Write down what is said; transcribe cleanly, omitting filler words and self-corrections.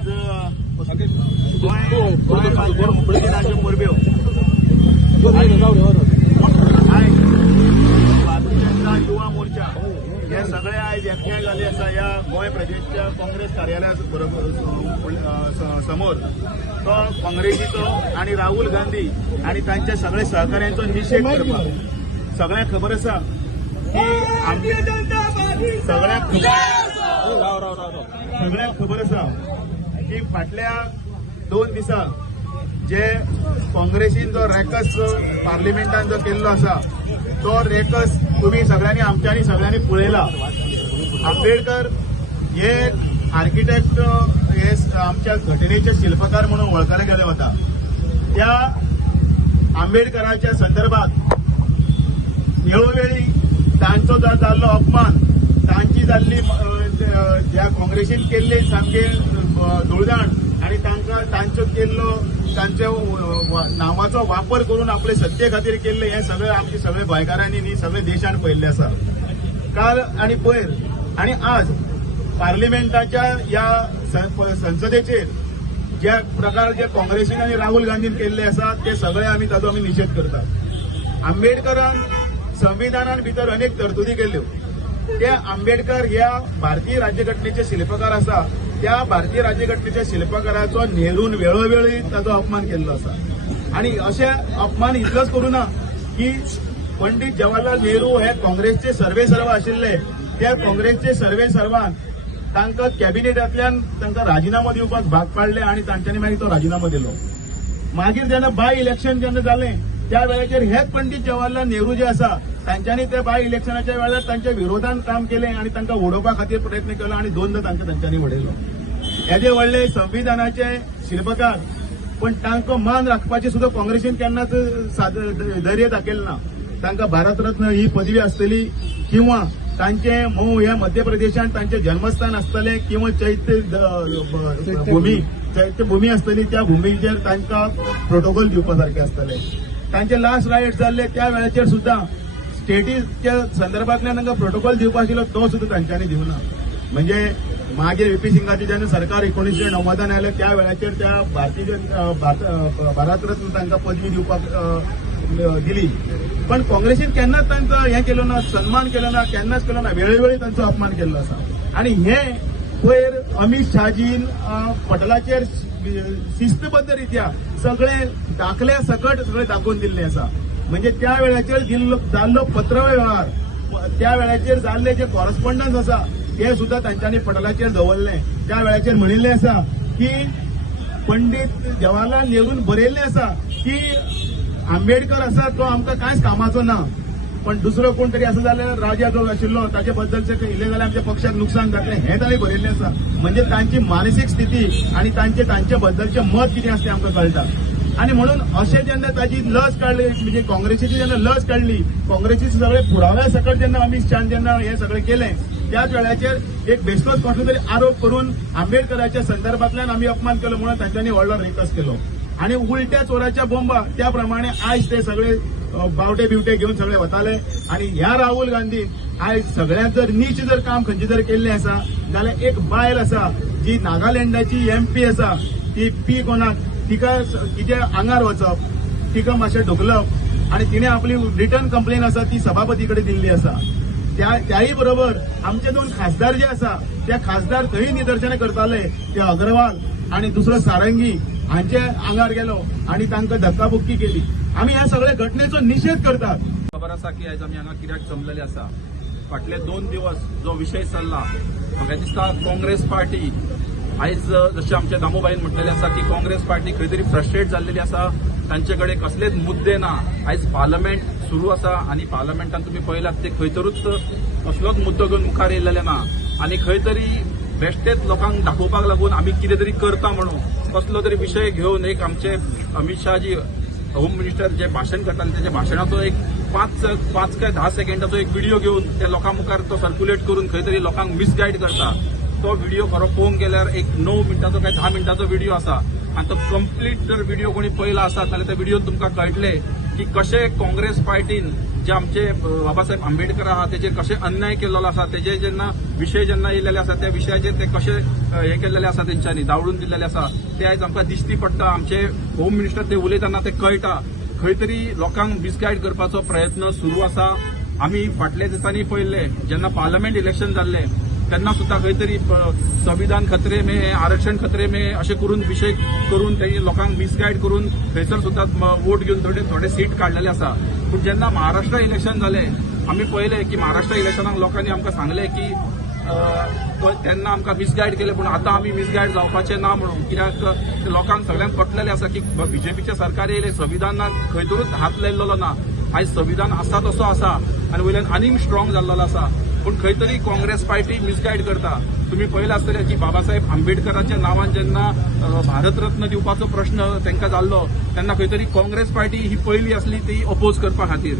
आयज गोंय मुरब्यो भारतीय जनता युवा मोर्चा हे सगळे आयज एकठांय जाल्ले आसा ह्या गोंय प्रदेशच्या काँग्रेस कार्यालया समोर. तो काँग्रेसीचो आणि राहुल गांधी आणि तांच्या सगळे सहकाऱ्यांचो निषेध करपाक. सगळ्यांक खबर आसा की सगळ्यांक खबर आसा की फाटल्या 2 दिसां जे काँग्रेसीन जो रेकस पार्लिमेंटान जो केल्लो आसा तो रेकस तुम्ही सगळ्यांनी आमच्यांनी सगळ्यांनी पळयला. आंबेडकर हे आर्किटेक्ट हे आमच्या घटनेचे शिल्पकार म्हणून वळखले गेले वता. त्या आंबेडकरांच्या संदर्भात वेळोवेळी तांचो जाल्लो अपमान, तांची जाल्ली ज्या काँग्रेसीन केल्ली सामके धुळदाण आणि तांचो केल्लो तांच्या नावाचो वापर करून आपले सत्ते खातीर केल्ले हे सगळे आमचे सगळे गोंयकारांनी न्ही सगळे देशान पळयल्ले आसा. काल आणि पयर आणि आज पार्लिमेंटाच्या या संसदेचेर ज्या प्रकार जे काँग्रेसीन आणि राहुल गांधीन केल्ले आसा ते सगळे ताचो आमी निशेध करतात. आंबेडकरान संविधानान भितर अनेक तरतुदी केल्ल्यो. ते आंबेडकर ह्या भारतीय राज्यघटनेचे शिल्पकार आसा. त्या भारतीय राज्यघटनेच्या शिल्पकाराचो नेरून वेळोवेळी ताचो अपमान केल्लो आसा. आणि अशे अपमान इतलोच करू ना की पंडित जवाहरलाल नेहरू हे काँग्रेसचे सर्वेसर्वा आशिल्ले. त्या काँग्रेसचे सर्वेसर्वान तांकां कॅबिनेटांतल्यान तांकां राजिनामो दिवपाक भाग पाडले आणि तांच्यांनी मागीर तो राजिनामो दिलो. मागीर जेन्ना बाय इलेक्शन जेन्ना जालें त्या वेळाचेर हेच पंडित जवाहरलाल नेहरू जे आसा तांच्यांनी ते बाय इलेक्शनाच्या वेळार तांच्या विरोधान काम केलें आणि तांकां वडोवपा खातीर प्रयत्न केलो आणि 2दा तांच्यांनी वडयलो. हेजे व्हडले संविधानाचे शिल्पकार, पण तांकां मान राखपाची सुद्दां काँग्रेसीन केन्नाच धैर्य दाखयलें ना. तांकां भारतरत्न ही पदवी आसतली किंवा तांचे मऊ ह्या मध्य प्रदेशात तांचे जन्मस्थान आसतलें किंवा चैत्यभूमी आसतली त्या भुमीचेर तांकां प्रोटोकॉल दिवपा सारकें आसतलें. तांचे लास्ट रायट जाल्ले त्या वेळाचेर सुद्दां स्टेटीच्या संदर्भातल्यान तांकां प्रोटोकॉल दिवपा आशिल्लो तो सुद्दां तांच्यांनी दिवना. म्हणजे मागीर व्हीपी सिंगाची जेन्ना सरकार 1990 आयलें त्या वेळाचेर त्या भारतरत्न तांकां पदवी दिवपाक दिली. पण काँग्रेसीन केन्नाच तांचो हें केलो ना, सन्मान केलो ना, केन्नाच केलो ना. वेळोवेळी तांचो अपमान केल्लो आसा. आणि हे पयर अमित शाहजीन पटलाचेर शिस्तबद्ध रित्या सगळे दाखले सकट सगळे दाखोवन दिल्ले आसा. म्हणजे त्या वेळाचेर जाल्लो पत्रव्यवहार, त्या वेळाचेर जाल्ले जे कॉरस्पॉन्डन्स आसा ते सुद्दां तांच्यांनी पटलाचेर दवरले. त्या वेळाचेर म्हणिल्ले आसा की पंडित जवाहरलाल नेरून बरयल्लें आसा की आंबेडकर आसा तो आमकां कांयच कामाचो ना, पण दुसरो कोण तरी आसा जाल्यार राजा जो आशिल्लो ताचे बद्दलचे इल्ले जाल्यार आमच्या पक्षाक नुकसान जातलें हें तांणी बरयल्लें आसा. म्हणजे तांची मानसीक स्थिती आणि तांचे बद्दलचे मत कितें आसा तें आमकां कळटा. आणि म्हणून अशें जेन्ना ताची लज काडली, म्हणजे काँग्रेसीची जेन्ना लज काडली, काँग्रेसीचे सगळे पुराव्या सकट जेन्ना अमित शाहान जेन्ना हें सगळें केलें त्याच वेळाचेर एक बेश्टोच कसलो तरी आरोप करून आंबेडकराच्या संदर्भातल्यान आमी अपमान केलो म्हणून तांच्यांनी व्हडलो रेकस केलो. आणि उलट्या चोराच्या बोंबा त्या प्रमाणे आयज ते सगळे बावटे बिवटे घेऊन सगळे वताले. आणि ह्या राहुल गांधी आयज सगळ्यात जर नीच जर काम खंयचे जर केल्लें आसा जाल्यार एक बायल आसा जी नागालँडाची MP आसा ती पी कोणाक तिका तिच्या आंगार वचप, तिका मातशें ढुकलप आणि तिने आपली रिटर्न कंप्लेन आसा ती सभापती कडेन दिल्ली आसा. त्याही बरोबर आमचे 2 खासदार जे आसा त्या खासदार थंय निदर्शनां करताले ते अग्रवाल आणि दुसरो सारंगी हांचे आंगार गेलो आणि तांकां धक्काबुक्की केली. आमी ह्या सगळ्या घटनेचो निषेध करतात. खबर आसा की आयज आमी हांगा कित्याक जमलेले आसा. फाटले 2 दिवस जो विशय चल्ला म्हाका दिसता काँग्रेस पार्टी आयज जशें आमच्या दामोबाईन म्हटलेलें आसा की काँग्रेस पार्टी खंय तरी फ्रस्ट्रेट जाल्लेली आसा. तांचे कडेन कसलेच मुद्दे ना. आयज पार्लमेंट सुरू आसा आणि पार्लमेंटान तुम्ही पळयलात ते खंयतरूच कसलोच मुद्दो घेवन मुखार येयलेले ना. आणि खंय तरी बेश्टेच लोकांक दाखोवपाक लागून आमी कितें तरी करता म्हणून कसलो तरी विशय घेवन एक आमचे अमित शाहजी होम मिनिस्टर जे भाशण करताले त्याच्या भाशणाचो एक 5 काय 10 सेकंदाचो एक व्हिडिओ घेवन त्या लोकां मुखार तो सर्क्युलेट करून खंय तरी लोकांक मिसगायड करता. तो व्हिडिओ खरो पळोवंक गेल्यार एक 9 मिनटाचो काय 10 मिनटाचो व्हिडिओ आसा. आणि तो कंप्लीट जर व्हिडिओ कोणी पळयला आसा जाल्यार त्या व्हिडिओन तुमकां कळटले की कशें काँग्रेस पार्टीन जे आमचे बाबासाहेब आंबेडकर आहा तेजेर कशे अन्याय केलेलो आसा, तेजे जेन्ना विशय जेन्ना येयलेले आसा त्या विशयाचेर ते कशे हे केलेले आसा तेंच्यांनी दावडून दिलेले आसा ते आयज आमकां दिश्टी पडटा. आमचे होम मिनिस्टर ते उलयतना ते कळटा. खंय तरी लोकांक मिसगायड करपाचो प्रयत्न सुरू आसा. आमी फाटल्या दिसांनी पळयल्ले जेन्ना पार्लमेंट इलेक्शन जाल्ले तेन्ना सुद्धा खंय तरी संविधान खतरे में, आरक्षण खतरे में अशें करून विशय करून तेणी लोकांक मिसगायड करून थंयसर सुद्धा वोट घेवन थोडे सीट काडलेले आसा. पूण जेन्ना महाराष्ट्र इलेक्शन जालें आमी पळयलें की महाराष्ट्र इलेक्शनाक लोकांनी आमकां सांगलें की तेन्ना आमकां मिसगायड केलें, पूण आतां आमी मिसगायड जावपाचें ना म्हणून. कित्याक लोकांक सगळ्यांक पटलेलें आसा की बीजेपीचें सरकार येयलें, संविधानाक खंयतरूच हात लायिल्लो ना. आयज संविधान आसा तसो आसा आनी वयल्यान आनीक स्ट्रॉंग जाल्लो आसा. पूण खंय तरी काँग्रेस पार्टी मिसगायड करता. तुम्ही पळयलें आसतलें की बाबासाहेब आंबेडकरांच्या नांवान जेन्ना भारतरत्न दिवपाचो प्रश्न तांकां जाल्लो तेन्ना खंय तरी काँग्रेस पार्टी ही पयली आसली ती अपोज करपा खातीर.